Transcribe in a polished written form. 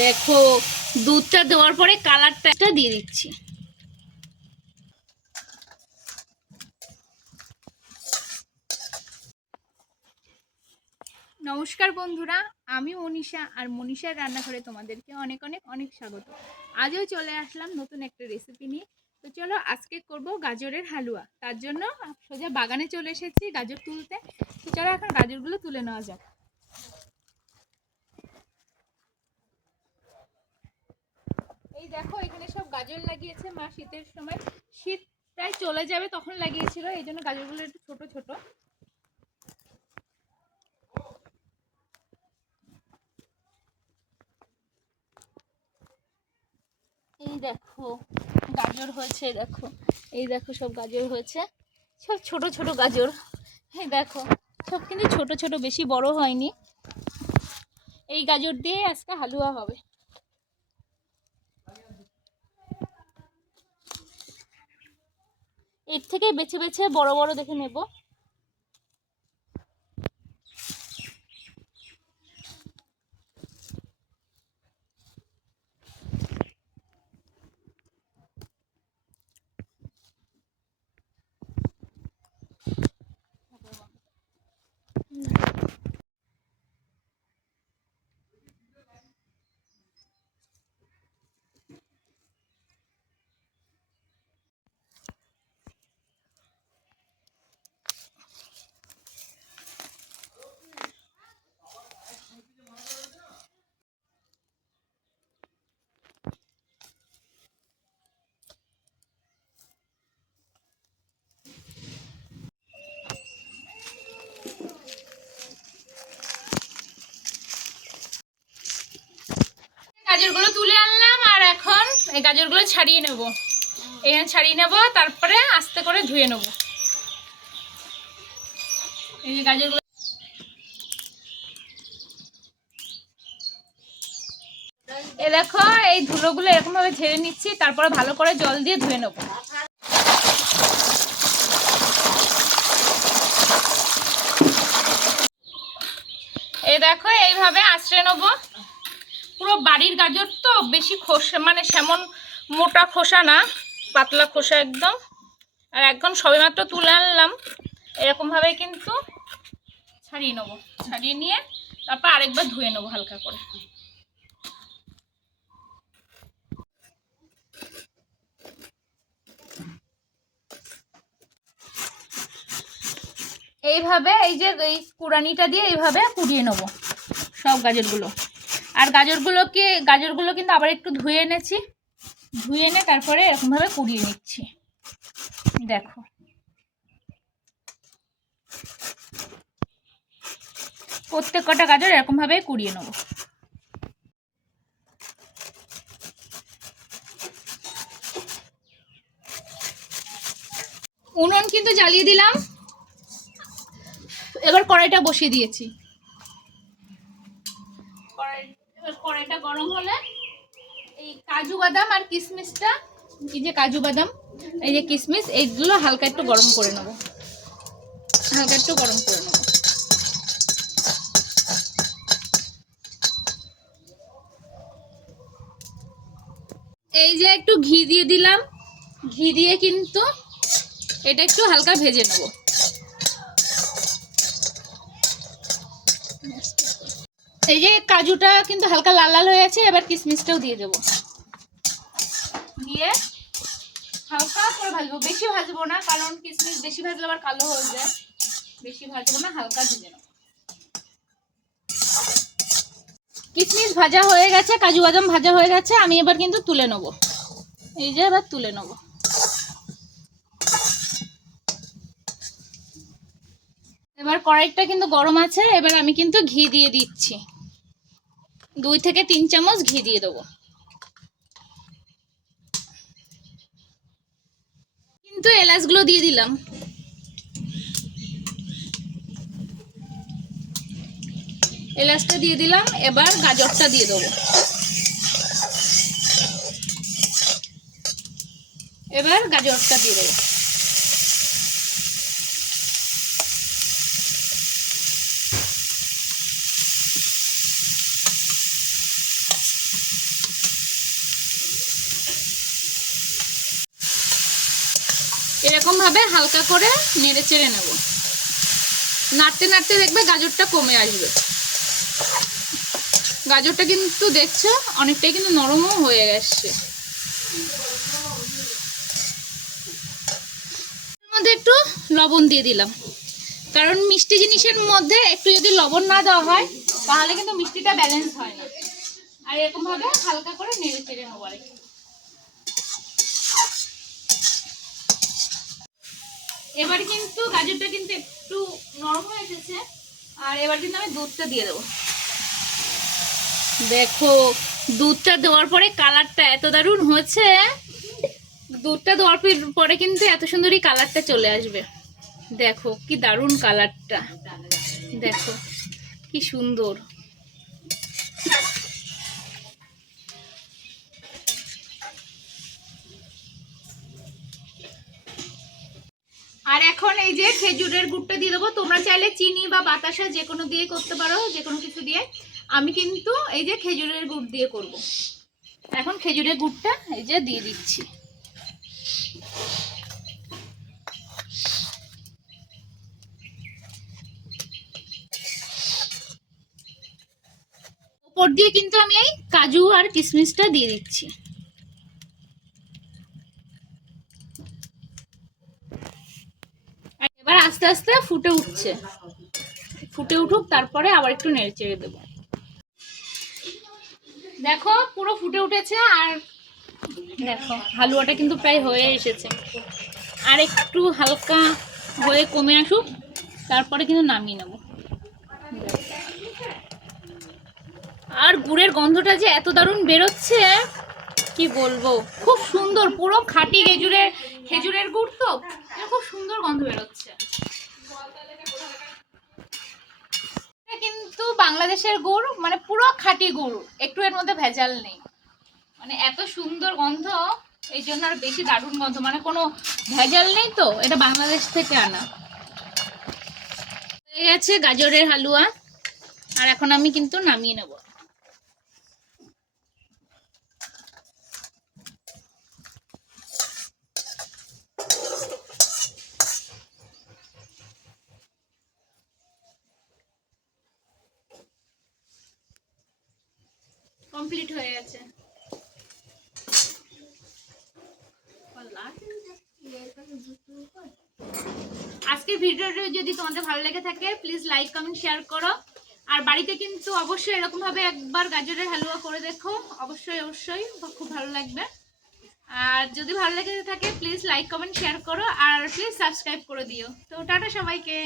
দেখো দুধটা দেওয়ার পরে কালারটা দিয়ে দিচ্ছি। নমস্কার বন্ধুরা, আমি মনীষা আর মনীষার রান্নাঘরে তোমাদেরকে অনেক অনেক অনেক স্বাগত। আজও চলে আসলাম নতুন একটা রেসিপি নিয়ে। তো চলো আজকে করব গাজরের হালুয়া। তার জন্য সোজা বাগানে চলে এসেছি গাজর তুলতে। তো চলো এখন গাজরগুলো তুলে নেওয়া যাক। এই দেখো এখানে সব গাজর লাগিয়েছে মা, শীতের সময়, শীত প্রায় চলে যাবে তখন লাগিয়েছিল, এই জন্য গাজরগুলো একটু ছোট ছোট। এই দেখো গাজর হয়েছে, দেখো এই দেখো সব গাজর হয়েছে, সব ছোট ছোট গাজর। এই দেখো সব কিন্তু ছোট ছোট, বেশি বড় হয়নি। এই গাজর দিয়ে আজকে হালুয়া হবে। এর থেকে বেছে বেছে বড় বড় দেখে নেব। গাজরগুলো তুলে আনলাম আর এখন এই গাজরগুলো ছাড়িয়ে নেব। এখানে ছাড়িয়ে নেব, তারপরে আস্তে করে ধুয়ে নেব। এই যে গাজরগুলো, এ দেখো এই ধুলোগুলো এরকম ভাবে ঝেড়ে নিচ্ছি, তারপরে ভালো করে জল দিয়ে ধুয়ে নেব। এই দেখো এইভাবে আঁচড়ে নেব। পুরো বাড়ির গাজর তো, বেশি খোসা মানে সেমন মোটা খোসা না, পাতলা খোসা একদম। আর একদম সবেমাত্র তুলে আনলাম, এরকমভাবে কিন্তু ছাড়িয়ে নেবো। ছাড়িয়ে নিয়ে তারপর আরেকবার ধুয়ে নেবো হালকা করে। এইভাবে এই যে এই কুড়ানিটা দিয়ে এইভাবে কুড়িয়ে নেবো সব গাজরগুলো। আর গাজরগুলো কিন্তু আবার একটু ধুয়ে এনেছি, ধুয়ে এনে তারপরে এরকমভাবে কুড়িয়ে নিচ্ছি। দেখো প্রত্যেক কটা গাজর এরকমভাবে কুড়িয়ে নেবো। উনুন কিন্তু জ্বালিয়ে দিলাম, এবার কড়াইটা বসিয়ে দিয়েছি। কড়াইটা গরম হলে এই কাজু বাদাম আর কিশমিশটা, এই যে কাজু বাদাম এই যে কিশমিশ, এইগুলো হালকা একটু গরম করে নেবো। হালকা একটু গরম করে নেবো। এই যে একটু ঘি দিয়ে দিলাম, ঘি দিয়ে কিন্তু এটা একটু হালকা ভেজে নেব। এই যে কাজুটা কিন্তু হালকা লাল লাল হয়ে আছে, এবার কিশমিশটাও দিয়ে দেবো। দিয়ে হালকা করে ভাজবো, বেশি ভাজবো না, কারণ কিশমিশ বেশি ভাজলে আবার কালো হয়ে যায়। বেশি ভাজবো না, হালকা ভেজে নেবো। কিশমিশ ভাজা হয়ে গেছে, কাজু বাদাম ভাজা হয়ে গেছে, আমি এবার কিন্তু তুলে নেবো। এই যে এবার তুলে নেবো। এবার কড়াইটা কিন্তু গরম আছে, এবার আমি কিন্তু ঘি দিয়ে দিচ্ছি। 2 থেকে 3 চামচ ঘি দিয়ে দেবো। কিন্তু এলাচগুলো দিয়ে দিলাম। এলাচটা দিয়ে দিলাম, এবার গাজরটা দিয়ে দেবো। এবার গাজরটা দিয়ে দেবো। এরকম ভাবে হালকা করে নেড়ে চেড়ে নেব। নাড়তে নাড়তে দেখবে গাজরটা কমে আসবে। গাজরটা কিন্তু দেখছো অনেকটাই কিন্তু নরমও হয়ে গেছে। এর মধ্যে একটু লবণ দিয়ে দিলাম, কারণ মিষ্টি জিনিসের মধ্যে একটু যদি লবণ না দেওয়া হয় তাহলে কিন্তু মিষ্টিটা ব্যালেন্স হয় না। আর এরকম ভাবে হালকা করে নেড়ে চেড়ে নেবো। এবার কিন্তু গাজরটা কিন্তু একটু নরম হয়ে এসেছে, আর এবার কিন্তু আমি দুধটা দিয়ে দেবো। দেখো দুধটা দেওয়ার পরে কালারটা এত দারুণ হয়েছে। দুধটা দেওয়ার পরে কিন্তু এত সুন্দরই কালারটা চলে আসবে। দেখো কি দারুণ কালারটা, দেখো কি সুন্দর। আর এখন এই যে খেজুরের গুড়টা দিয়ে দেবো। তোমরা চাইলে চিনি বা বাতাসা যে কোনো দিয়ে করতে পারো, যে কোনো কিছু দিয়ে। আমি কিন্তু এই যে খেজুরের গুড় দিয়ে করব। এখন খেজুরের গুড়টা এই যে দিয়ে দিচ্ছি। উপর দিয়ে কিন্তু আমি এই কাজু আর কিশমিশটা দিয়ে দিচ্ছি। এবার আস্তে আস্তে ফুটে উঠছে, ফুটে উঠুক, তারপরে আবার একটু নেড়ে চেড়ে দেবো। দেখো পুরো ফুটে উঠেছে, আর দেখো হালুয়াটা কিন্তু প্রায় হয়ে এসেছে। আর একটু হালকা হয়ে কমে আসুক, তারপরে কিন্তু নামিয়ে নেব। আর গুড়ের গন্ধটা যে এত দারুণ বেরোচ্ছে কি বলবো, খুব সুন্দর। পুরো খাঁটি খেজুরের গুড় তো, খুব সুন্দর গন্ধ বেরোচ্ছে। কিন্তু বাংলাদেশের গুড়, মানে পুরো খাঁটি গুড়, একটু এর মধ্যে ভেজাল নেই। মানে এত সুন্দর গন্ধ, এই জন্য আর বেশি দারুণ গন্ধ, মানে কোনো ভেজাল নেই তো, এটা বাংলাদেশ থেকে আনা। হয়ে গেছে গাজরের হালুয়া, আর এখন আমি কিন্তু নামিয়ে নেব। কমপ্লিট হয়ে গেছে। আজকের ভিডিওটা যদি তোমাদের ভালো লেগে থাকে প্লিজ লাইক কমেন্ট শেয়ার করো। আর বাড়িতে কিন্তু অবশ্যই এরকম ভাবে একবার গাজরের হালুয়া করে দেখো, অবশ্যই অবশ্যই খুব ভালো লাগবে। আর যদি ভালো লেগে থাকে প্লিজ লাইক কমেন্ট শেয়ার করো, আর প্লিজ সাবস্ক্রাইব করে দিও। তো টাটা সবাইকে।